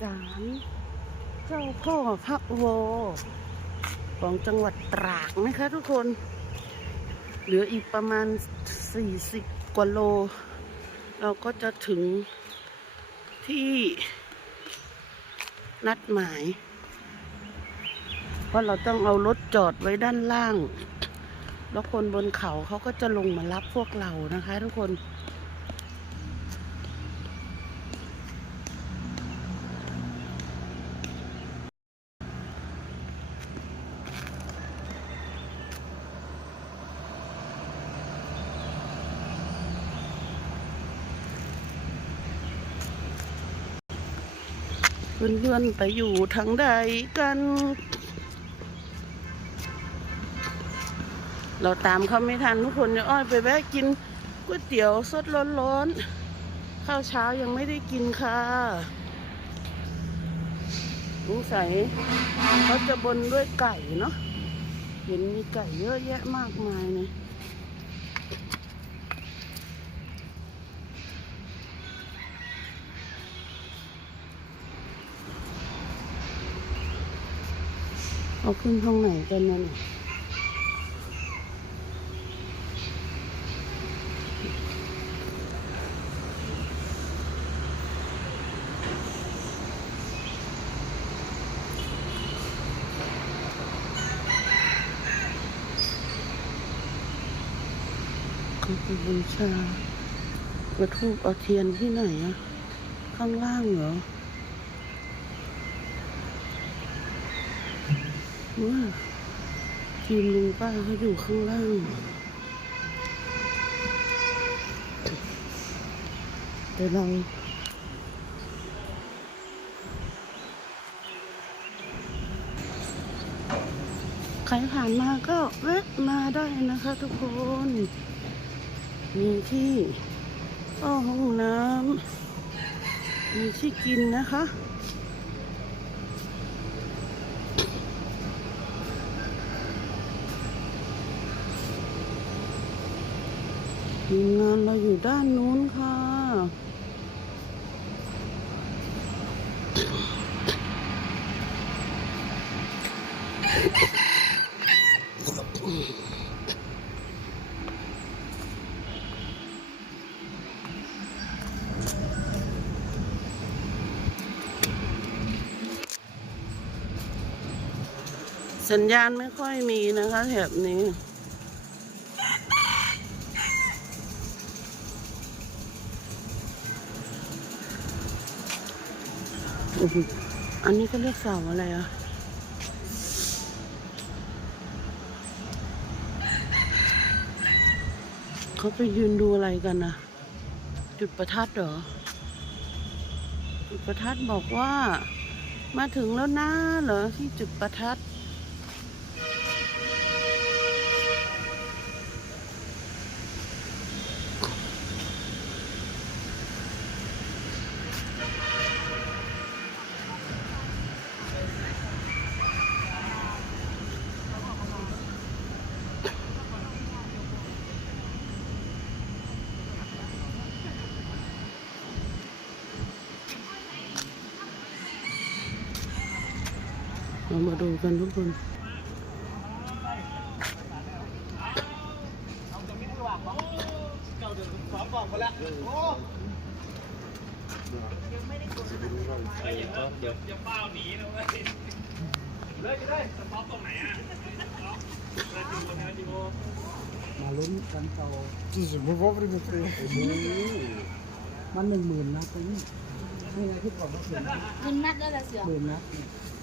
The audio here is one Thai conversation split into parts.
ศาลเจ้าพ่อพระโว ของจังหวัดตรากนะคะทุกคน เหลืออีกประมาณ 40 กว่าโล เราก็จะถึงที่นัดหมาย เพราะเราต้องเอารถจอดไว้ด้านล่าง แล้วคนบนเขาเขาก็จะลงมารับพวกเรานะคะทุกคน เพื่อนๆไปอยู่ทางใดกัน เราตามเขาไม่ทันทุกคนเนี่ยอ้อยไปแวะกินก๋วยเตี๋ยวสดร้อนๆข้าวเช้ายังไม่ได้กินค่ะสงสัยเขาจะบนด้วยไก่เนาะเห็นมีไก่เยอะแยะมากมายเลย เอาขึ้นห้องไหนกันนะเนี่ยเขาไปบูชากระทูบเอาเทียนที่ไหนอะข้างล่างเหรอ ว่าทีมลุงป้าเขาอยู่ข้างล่างเดี๋ยวเราใครผ่านมาก็แวะมาได้นะคะทุกคน มีที่อ้อห้องน้ำมีที่กินนะคะ ทีมงานเรา อยู่ด้านนู้นค่ะ สัญญาณไม่ค่อยมีนะคะแถบนี้ อันนี้ก็เรียกเสาอะไรอะเขาไปยืนดูอะไรกันนะจุดประทัดเหรอ จุดประทัดบอกว่า มาถึงแล้วนะเหรอที่จุดประทัดามาดูกันทุกคนเดี๋ยวเดี๋ยวเป้าหนีนะเว้ยเลยจะได้สต็ตรงไหนอะมาลุ้นกันเตาจีสิบวอฟริบตรีมันหนึ่งหมื่นนะตรงนี้นี่ไงที่บอกว่าหมื่นนัดแล้วละเสือหมื่นนัด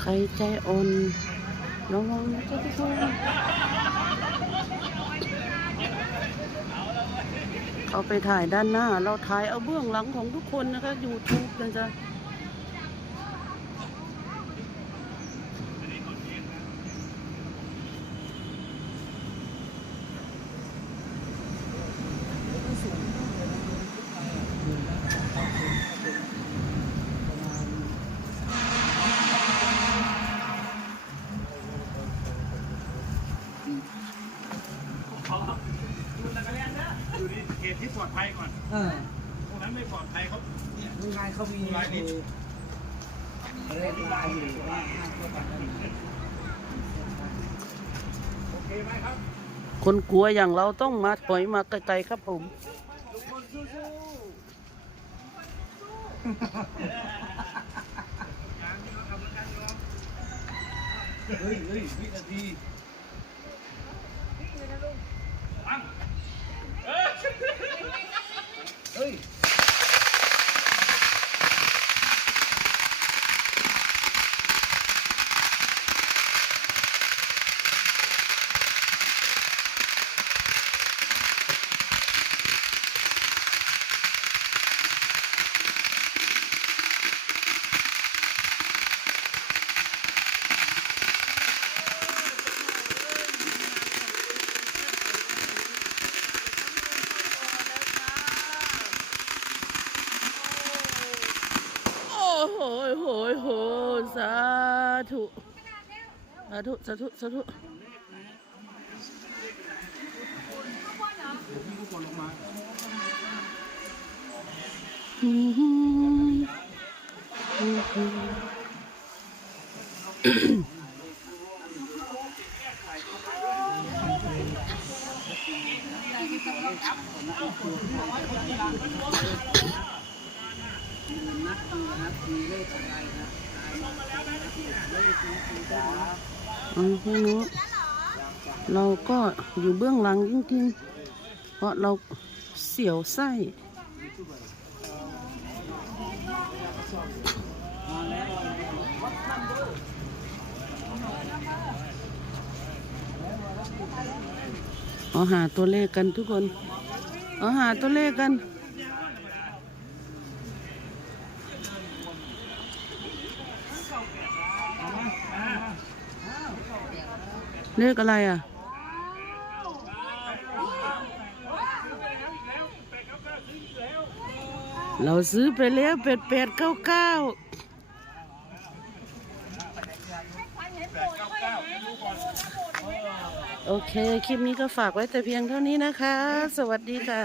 ใครใจอ่อนระวังนะเจ้าทุกคนเขาเอาไปถ่ายด้านหน้า เราถ่ายเอาเบื้องหลังของทุกคนนะคะ YouTube นะจ๊ะ ที่ปลอดภัยก่อนเออตรงนั้นไม่ปลอดภัยเขาโรงงานเขามีรายนิดเรียกลายอยู่ว่าห้ามเข้าไปได้ไหมโอเคไหมครับ คนกลัวอย่างเราต้องมาถอยมาไกลๆครับผมทุกคนสู้เฮ้ยเฮ้ยวินาทีๆปังเออ เฮ้ย โอ้โหโหยโหสา ธุสาธุสาธุสาธุอืมอืมไม่รู้เราก็อยู่เบื้องหลังจริงๆ เพราะเราเสียวไส้เอาหาตัวเลขกันทุกคนเอาหาตัวเลขกัน เลขอะไรอะเราซื้อไปแล้วเป็ดเป็ดเก้าเก้าโอเค คลิปนี้ก็ฝากไว้แต่เพียงเท่านี้นะคะ สวัสดีค่ะ